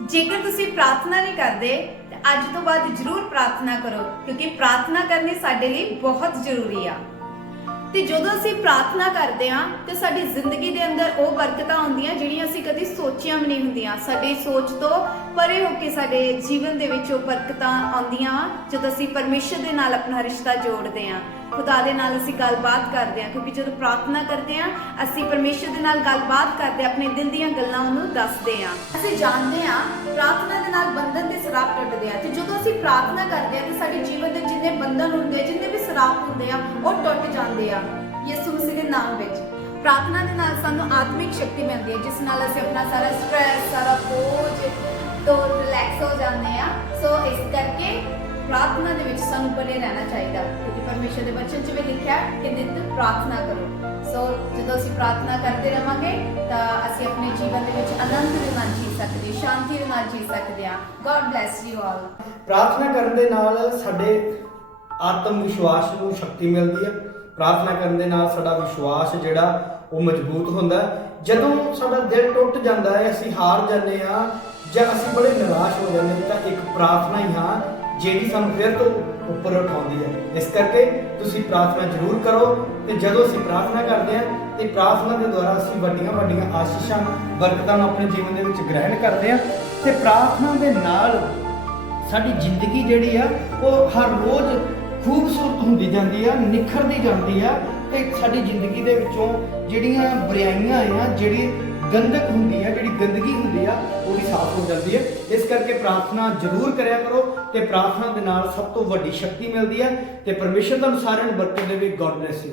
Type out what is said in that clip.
ਜੇਕਰ ਤੁਸੀਂ ਪ੍ਰਾਰਥਨਾ ਨਹੀਂ ਕਰਦੇ, ਤਾਂ ਅੱਜ ਤੋਂ ਬਾਅਦ ਜਰੂਰ ਪ੍ਰਾਰਥਨਾ ਕਰੋ, ਕਿਉਂਕਿ ਪ੍ਰਾਰਥਨਾ ਕਰਨੀ ਸਾਡੇ ਲਈ ਬਹੁਤ ਜ਼ਰੂਰੀ ਆ। ਤੇ ਜਦੋਂ ਅਸੀਂ ਪ੍ਰਾਰਥਨਾ ਕਰਦੇ ਹਾਂ ਤੇ ਸਾਡੀ ਜ਼ਿੰਦਗੀ ਦੇ ਅੰਦਰ ਉਹ ਬਰਕਤਾਂ ਆਉਂਦੀਆਂ ਜਿਹੜੀਆਂ ਅਸੀਂ ਕਦੀ ਸੋਚੀਆਂ ਵੀ ਨਹੀਂ ਹੁੰਦੀਆਂ। ਸਾਡੀ ਸੋਚ ਤੋਂ ਪਰੇ ਹੋ ਕੇ ਸਾਡੇ ਜੀਵਨ ਦੇ ਵਿੱਚ ਉਹ ਬਰਕਤਾਂ ਆਉਂਦੀਆਂ ਜਦੋਂ ਅਸੀਂ ਪਰਮੇਸ਼ਰ ਦੇ ਨਾਲ ਆਪਣਾ ਰਿਸ਼ਤਾ ਜੋੜਦੇ ਹਾਂ। ਖੁਦਾ ਦੇ ਨਾਲ ਅਸੀਂ ਗੱਲਬਾਤ ਕਰਦੇ ਹਾਂ, ਕਿਉਂਕਿ ਜਦੋਂ ਪ੍ਰਾਰਥਨਾ ਕਰਦੇ ਹਾਂ, ਅਸੀਂ ਪਰਮੇਸ਼ਰ ਦੇ ਨਾਲ ਗੱਲਬਾਤ ਕਰਦੇ, ਆਪਣੇ ਦਿਲ ਦੀਆਂ ਗੱਲਾਂ ਉਹਨੂੰ ਦੱਸਦੇ ਹਾਂ। ਅਸੀਂ ਜਾਣਦੇ ਹਾਂ, ਪ੍ਰਾਰਥਨਾ ਦੇ ਨਾਲ ਬੰਧਨ ਦੇ ਸਰਾਪ ਟੁੱਟਦੇ ਆ ਤੇ ਜਦੋਂ ਅਸੀਂ ਪ੍ਰਾਰਥਨਾ ਕਰਦੇ ਹਾਂ, ਤੇ ਸਾਡੇ ਜੀਵਨ ਦੇ ਜਿੰਨੇ ਬੰਧਨ ਹੁੰਦੇ ਆ ਹੁੰਦੇ ਆ, ਉਹ ਟੁੱਟ ਜਾਂਦੇ ਆ। ਯਿਸੂ ਮਸੀਹ ਦੇ ਨਾਮ ਵਿੱਚ। ਪ੍ਰਾਰਥਨਾ ਦੇ ਨਾਲ ਸਾਨੂੰ ਆਤਮਿਕ ਸ਼ਕਤੀ ਮਿਲਦੀ ਹੈ, ਜਿਸ ਨਾਲ ਅਸੀਂ ਆਪਣਾ ਸਾਰਾ ਸਟ੍ਰੈਸ ਸਾਰਾ ਬੋਝ ਤੋਂ ਰਿਲੈਕਸ ਹੋ ਜਾਂਦੇ ਆ। ਸੋ ਇਸ ਕਰਕੇ ਪ੍ਰਾਰਥਨਾ ਦੇ ਵਿੱਚ ਸਾਨੂੰ ਬਣੇ ਰਹਿਣਾ ਚਾਹੀਦਾ। ਕਿਉਂਕਿ ਪਰਮੇਸ਼ਰ ਦੇ ਵਚਨ 'ਚ ਵੀ ਲਿਖਿਆ ਕਿ ਨਿਤ ਪ੍ਰਾਰਥਨਾ ਕਰੋ। ਸੋ ਜਦੋਂ ਅਸੀਂ ਪ੍ਰਾਰਥਨਾ ਕਰਦੇ ਰਵਾਂਗੇ, ਤਾਂ ਅਸੀਂ ਆਪਣੇ ਜੀਵਨ ਦੇ ਵਿੱਚ ਆਨੰਦ ਦੇ ਨਾਲ ਜੀ ਸਕਦੇ ਸ਼ਾਂਤੀ ਦੇ ਨਾਲ ਜੀ ਸਕਦੇ ਹਾਂ। ਗੋਡ ਬlesਸ ਯੂ ਆਲ ਪ੍ਰਾਰਥਨਾ ਕਰਨ ਦੇ ਨਾਲ ਸਾਡੇ ਆਤਮ ਵਿਸ਼ਵਾਸ ਨੂੰ ਸ਼ਕਤੀ ਮਿਲਦੀ ਹੈ। ਪ੍ਰਾਰਥਨਾ ਕਰਨ ਦੇ ਨਾਲ ਸਾਡਾ ਵਿਸ਼ਵਾਸ ਜਿਹੜਾ ਉਹ ਮਜ਼ਬੂਤ ਹੁੰਦਾ ਜਦੋਂ ਸਾਡਾ ਦਿਲ ਟੁੱਟ ਜਾਂਦਾ ਹੈ ਅਸੀਂ ਹਾਰ ਜਾਂਦੇ ਆ ਜਾਂ ਅਸੀਂ ਬੜੇ ਨਿਰਾਸ਼ ਹੋ ਜਾਂਦੇ ਹਾਂ, ਤਾਂ ਇੱਕ ਪ੍ਰਾਰਥਨਾ ਹੀ ਹਾਂ ਜਿਹੜੀ ਸਾਨੂੰ ਫਿਰ ਤੋਂ ਉੱਪਰ ਉਠਾਉਂਦੀ ਹੈ। ਇਸ ਕਰਕੇ ਤੁਸੀਂ ਪ੍ਰਾਰਥਨਾ ਜ਼ਰੂਰ ਕਰੋ ਤੇ ਜਦੋਂ ਅਸੀਂ ਪ੍ਰਾਰਥਨਾ ਕਰਦੇ ਹਾਂ ਤੇ ਪ੍ਰਾਰਥਨਾ ਦੇ ਦੁਆਰਾ ਅਸੀਂ ਵੱਡੀਆਂ ਵੱਡੀਆਂ ਆਸ਼ੀਸ਼ਾਂ ਬਰਕਤਾਂ ਨੂੰ ਆਪਣੇ ਜੀਵਨ ਦੇ ਵਿੱਚ ਗ੍ਰਹਿਣ ਕਰਦੇ ਹਾਂ ਤੇ ਪ੍ਰਾਰਥਨਾ ਦੇ ਨਾਲ ਸਾਡੀ ਜ਼ਿੰਦਗੀ ਜਿਹੜੀ ਆ ਉਹ ਹਰ ਰੋਜ਼ ਹੁੰਦੀ ਜਾਂਦੀ ਆ, ਨਿਖਰਦੀ ਜਾਂਦੀ ਆ, ਤੇ ਸਾਡੀ ਜ਼ਿੰਦਗੀ ਦੇ ਵਿੱਚੋਂ ਜਿਹੜੀਆਂ ਬੁਰਾਈਆਂ ਆ, ਜਿਹੜੀ ਗੰਦਕ ਹੁੰਦੀ ਹੈ ਜਿਹੜੀ ਗੰਦਗੀ ਹੁੰਦੀ ਆ, ਉਹ ਵੀ ਸਾਫ਼ ਹੋ ਜਾਂਦੀ ਹੈ ਇਸ ਕਰਕੇ ਪ੍ਰਾਰਥਨਾ ਜ਼ਰੂਰ ਕਰਿਆ ਕਰੋ ਤੇ ਪ੍ਰਾਰਥਨਾ ਦੇ ਨਾਲ ਸਭ ਤੋਂ ਵੱਡੀ ਸ਼ਕਤੀ ਮਿਲਦੀ ਹੈ ਤੇ ਪਰਮੇਸ਼ਰ ਤੁਹਾਨੂੰ ਸਾਰਿਆਂ ਨੂੰ ਬਰਕਤ ਦੇਵੇ ਗੋਡ ਬlesਸ ਯੂ